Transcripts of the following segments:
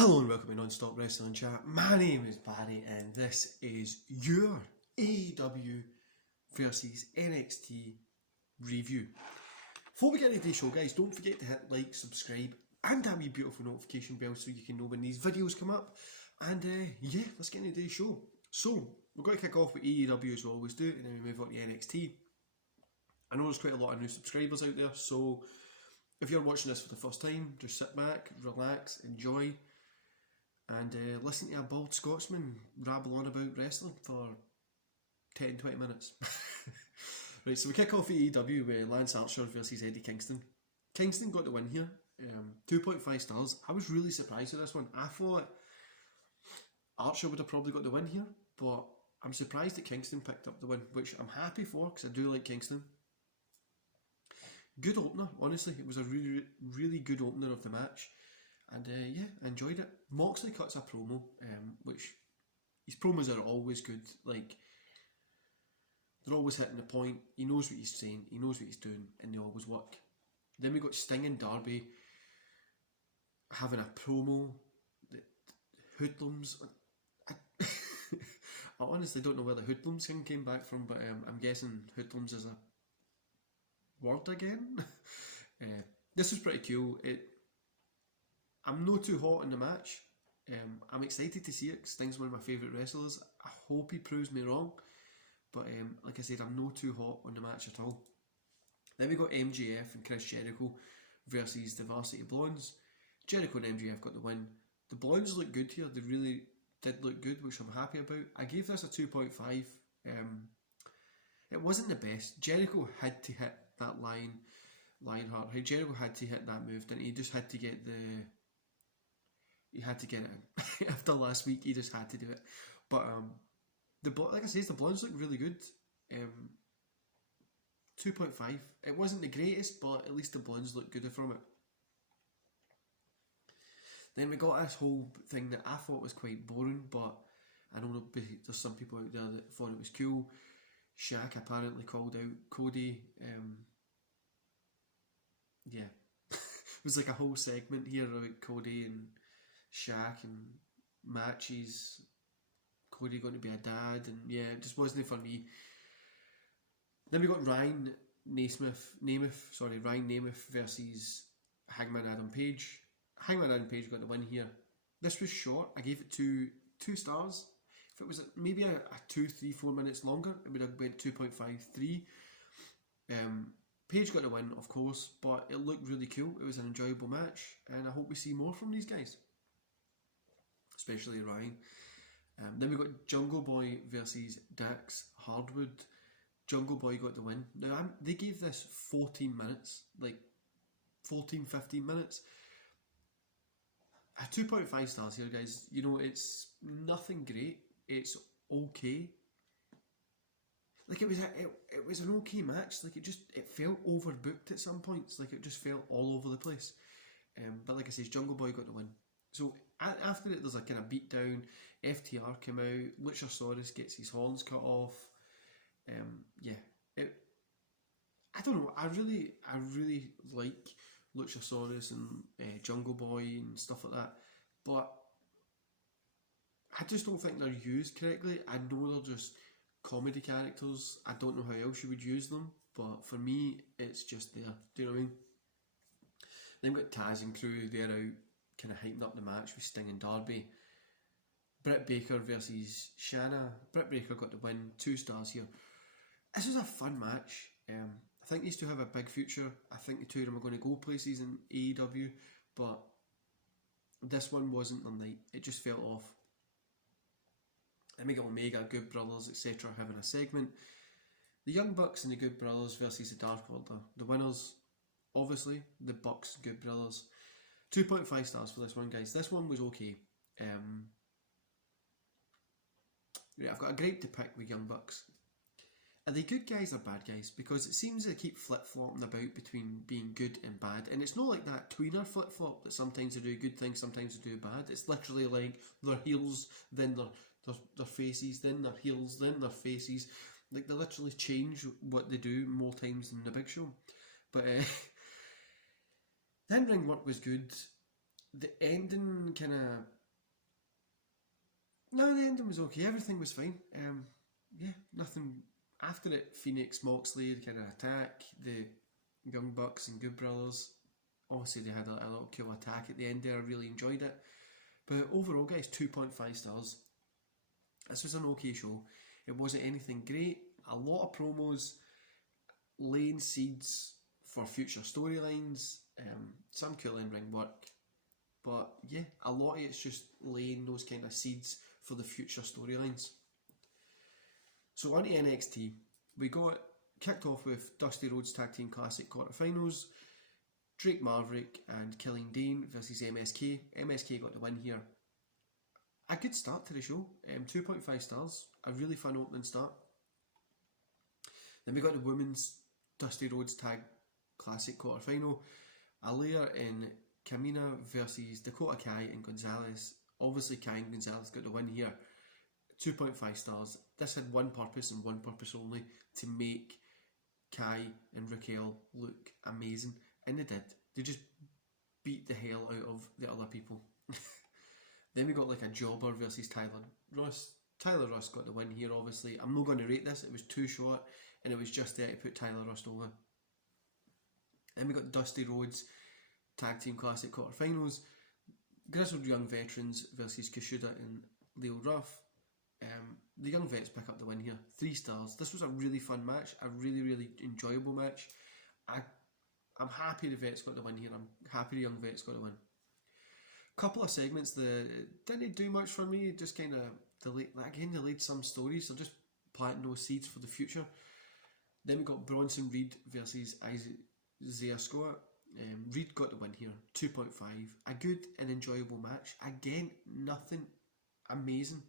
Hello and welcome to Non-Stop Wrestling Chat. My name is Barry and this is your AEW versus NXT review. Before we get into the show, guys, don't forget to hit like, subscribe and that wee beautiful notification bell so you can know when these videos come up. And yeah, let's get into today's show. So, we're going to kick off with AEW as we always do, and then we move on to NXT. I know there's quite a lot of new subscribers out there, so if you're watching this for the first time, just sit back, relax, enjoy, and listen to a bald Scotsman rabble on about wrestling for 10-20 minutes. Right, so we kick off AEW with Lance Archer versus Eddie Kingston. Kingston got the win here, 2.5 stars. I was really surprised with this one. I thought Archer would have probably got the win here, but I'm surprised that Kingston picked up the win, which I'm happy for because I do like Kingston. Good opener, honestly. It was a really, really good opener of the match. And yeah, I enjoyed it. Moxley cuts a promo, which his promos are always good. Like, they're always hitting the point. He knows what he's saying, he knows what he's doing, and they always work. Then we got Sting and Darby having a promo. The Hoodlums. I honestly don't know where the Hoodlums thing came back from, but I'm guessing Hoodlums is a word again. This was pretty cool. I'm not too hot on the match. I'm excited to see it because Sting's one of my favourite wrestlers. I hope he proves me wrong. But like I said, I'm not too hot on the match at all. Then we got MJF and Chris Jericho versus the Varsity Blondes. Jericho and MJF got the win. The Blondes look good here. They really did look good, which I'm happy about. I gave this a 2.5. It wasn't the best. Jericho had to hit that Lionheart. Jericho had to hit that move, didn't he? He just had to get He had to get it in. After last week, he just had to do it. But like I said, the Blondes look really good. 2.5. It wasn't the greatest, but at least the Blondes look good from it. Then we got this whole thing that I thought was quite boring, but I know there's some people out there that thought it was cool. Shaq apparently called out Cody. Yeah. It was like a whole segment here about Cody and Shaq and matches. Cody going to be a dad, and yeah, it just wasn't for me. Then we got Ryan Nemeth versus Hangman Adam Page. Hangman Adam Page got the win here. This was short. I gave it 2 stars. If it was maybe a 2, 3, 4 minutes longer, it would have went 2.53. Page got the win, of course, but it looked really cool. It was an enjoyable match, and I hope we see more from these guys, especially Ryan. Then we got Jungle Boy versus Dax Hardwood. Jungle Boy got the win. Now, they gave this 14 minutes, like 14-15 minutes. 2.5 stars here, guys. You know, it's nothing great. It's okay. Like, it was an okay match. Like, it felt overbooked at some points. Like, it just felt all over the place. But like I said, Jungle Boy got the win. So after it, there's a kind of beat down. FTR came out. Luchasaurus gets his horns cut off. Yeah, I don't know. I really like Luchasaurus and Jungle Boy and stuff like that, but I just don't think they're used correctly. I know they're just comedy characters. I don't know how else you would use them, but for me, it's just there. Do you know what I mean? Then we've got Taz and crew. They're out, kind of hyping up the match with Sting and Darby. Britt Baker versus Shanna. Britt Baker got the win. 2 stars here. This was a fun match. I think these two have a big future. I think the two of them are going to go places in AEW, but this one wasn't the night. It just fell off. Then we got Omega, Good Brothers, etc. having a segment. The Young Bucks and the Good Brothers versus the Dark Order. The winners, obviously, the Bucks, Good Brothers. 2.5 stars for this one, guys. This one was okay. Yeah, I've got a grape to pick with Young Bucks. Are they good guys or bad guys? Because it seems they keep flip-flopping about between being good and bad. And it's not like that tweener flip-flop that sometimes they do good things, sometimes they do bad. It's literally like their heels, then their faces, then their heels, then their faces. Like, they literally change what they do more times than the Big Show. But then ring work was good. The ending kind of... No, the ending was okay. Everything was fine. Yeah, nothing... After it, Phoenix, Moxley kind of attack, the Young Bucks and Good Brothers. Obviously, they had a little cool attack at the end there. I really enjoyed it. But overall, guys, 2.5 stars. This was an okay show. It wasn't anything great. A lot of promos, laying seeds for future storylines, some cool in-ring work. But yeah, a lot of it's just laying those kind of seeds for the future storylines. So on to NXT. We got kicked off with Dusty Rhodes Tag Team Classic quarterfinals. Drake Maverick and Killian Dane versus MSK. MSK got the win here. A good start to the show. 2.5 stars. A really fun opening start. Then we got the women's Dusty Rhodes Tag Classic quarterfinal. Aliyah and Kamina versus Dakota Kai and Gonzalez. Obviously Kai and Gonzalez got the win here. 2.5 stars. This had one purpose and one purpose only, to make Kai and Raquel look amazing. And they did. They just beat the hell out of the other people. Then we got like a jobber versus Tyler Russ. Tyler Russ got the win here, obviously. I'm not going to rate this. It was too short and it was just there to put Tyler Russ over. Then we got Dusty Rhodes Tag Team Classic quarterfinals. Grizzled Young Veterans versus Kushida and Leo Ruff. The Young Vets pick up the win here. 3 stars. This was a really fun match. A really, really enjoyable match. I'm happy the Vets got the win here. I'm happy the Young Vets got the win. Couple of segments that didn't do much for me. Just kind of delayed some stories. They're just planting those seeds for the future. Then we got Bronson Reed versus Isaiah Scott. Reed got the win here. 2.5. A good and enjoyable match. Again, nothing amazing.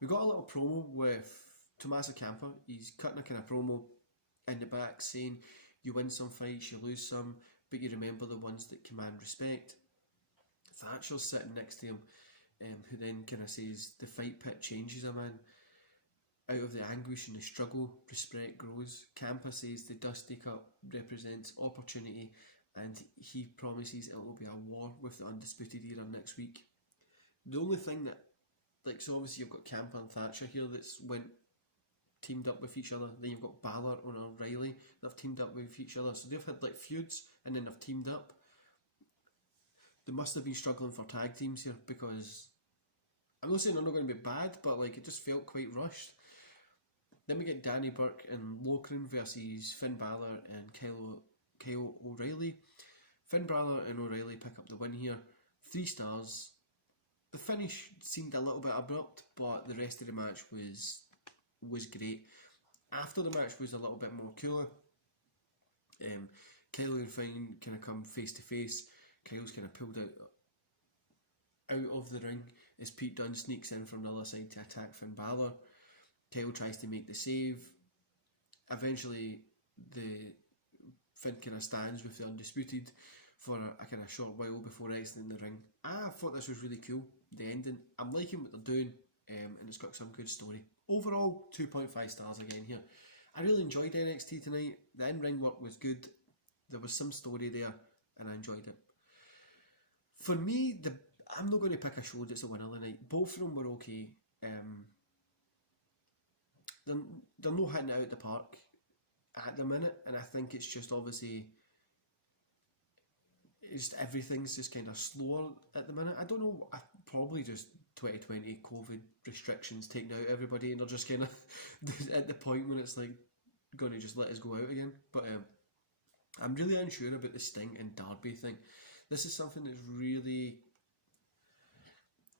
We got a little promo with Tommaso Ciampa. He's cutting a kind of promo in the back saying, you win some fights, you lose some, but you remember the ones that command respect. Thatcher's sitting next to him, who then kind of says, the fight pit changes a man. Out of the anguish and the struggle, respect grows. Ciampa says the Dusty Cup represents opportunity and he promises it will be a war with the Undisputed Era next week. The only thing that, like, so obviously you've got Ciampa and Thatcher here that's teamed up with each other. Then you've got Balor and O'Reilly that have teamed up with each other. So they've had like feuds and then they've teamed up. They must have been struggling for tag teams here, because I'm not saying they're not going to be bad, but like it just felt quite rushed. Then we get Danny Burke and Locran versus Finn Balor and Kyle O'Reilly. Finn Balor and O'Reilly pick up the win here. 3 stars. The finish seemed a little bit abrupt, but the rest of the match was great. After the match was a little bit more cooler. Kyle and Finn kind of come face to face. Kyle's kind of pulled out of the ring as Pete Dunne sneaks in from the other side to attack Finn Balor. Kyle tries to make the save. Eventually, the Finn kind of stands with the Undisputed for a kind of short while before exiting the ring. I thought this was really cool, the ending. I'm liking what they're doing, and it's got some good story. Overall, 2.5 stars again here. I really enjoyed NXT tonight. The in-ring work was good. There was some story there, and I enjoyed it. For me, I'm not going to pick a show that's a winner of the night. Both of them were okay. They're not hitting it out the park at the minute, and I think it's just obviously everything's just kind of slower at the minute. I don't know, probably just 2020 COVID restrictions taking out everybody, and they're just kind of at the point when it's like going to just let us go out again. But I'm really unsure about the Sting and Darby thing. This is something that's really...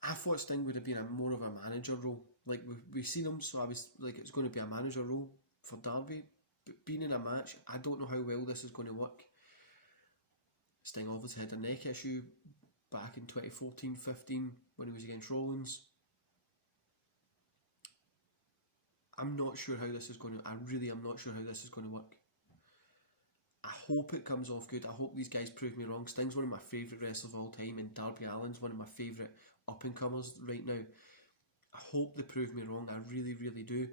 I thought Sting would have been more of a manager role. Like, we've seen him, so I was like, it's going to be a manager role for Darby. But being in a match, I don't know how well this is going to work. Sting obviously had a neck issue back in 2014-15 when he was against Rollins. I'm not sure how this is going to... I really am not sure how this is going to work. I hope it comes off good. I hope these guys prove me wrong. Sting's one of my favourite wrestlers of all time, and Darby Allin's one of my favourite up-and-comers right now. I hope they prove me wrong. I really, really do.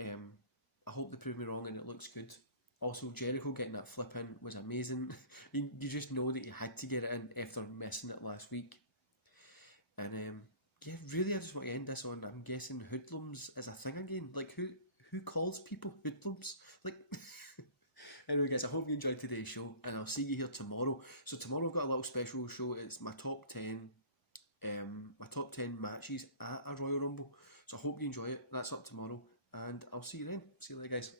I hope they prove me wrong and it looks good. Also, Jericho getting that flip in was amazing. You just know that you had to get it in after missing it last week. And yeah, really, I just want to end this on, I'm guessing hoodlums is a thing again. Like, who calls people hoodlums? Like, anyway, guys, I hope you enjoyed today's show, and I'll see you here tomorrow. So tomorrow I've got a little special show. It's my top 10, my top 10 matches at a Royal Rumble. So I hope you enjoy it. That's up tomorrow, and I'll see you then. See you later, guys.